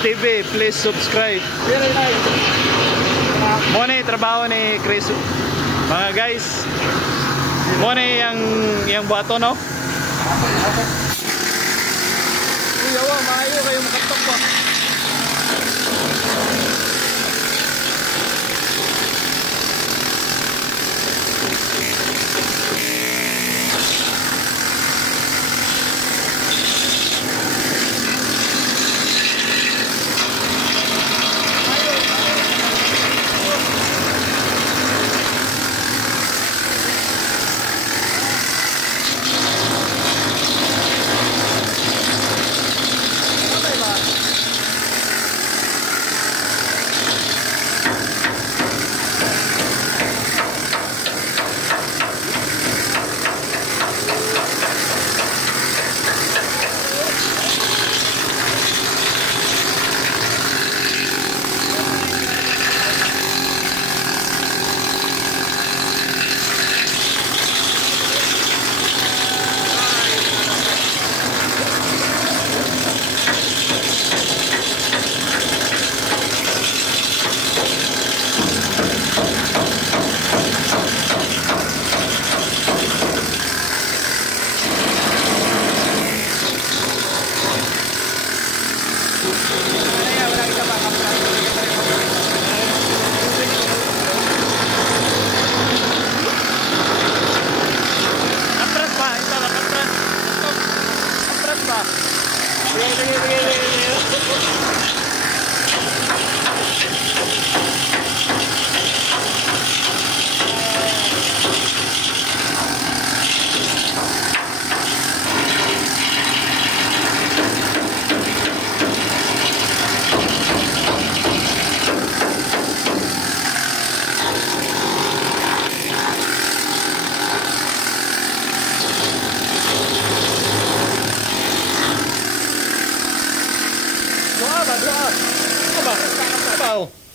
TV, please subscribe. Muna yung trabaho ni Chris. Mga guys, muna yung buhato, no? Uyawa, maayo kayo makatok pa.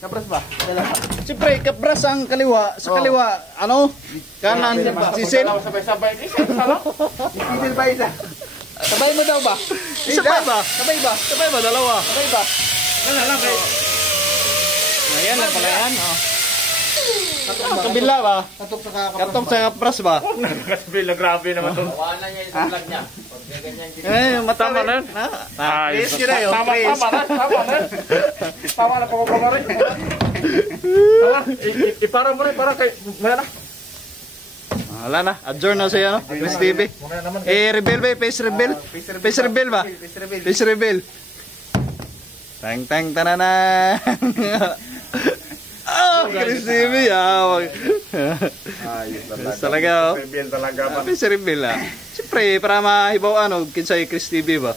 Kapras ba? Siyempre, kapras ang kaliwa. Sa kaliwa, ano? Kanan, sisil. Sabay-sabay. Sisil ba isa? Sabay mo daw ba? Sabay ba? Sabay ba? Sabay ba? Dalawa. Sabay ba? Wala lang kayo. Ayan lang pala yan. Kabila ba? Katok sa kapras ba? Kabila, grabe naman ito. Tawanan niya yung vlog niya. Matama na. Yes, yun na yun. Tama na po ko rin. Ipara mo rin, para kay... Wala na. Adjourn na siya, no? Chris TV. Rebel ba? Face reveal? Face reveal ba? Face reveal. Tang tananan. Oh, Chris TV, talaga, oh. Reveal talaga. Face reveal, Siyempre, para mahibaw, kinsay Chris TV ba?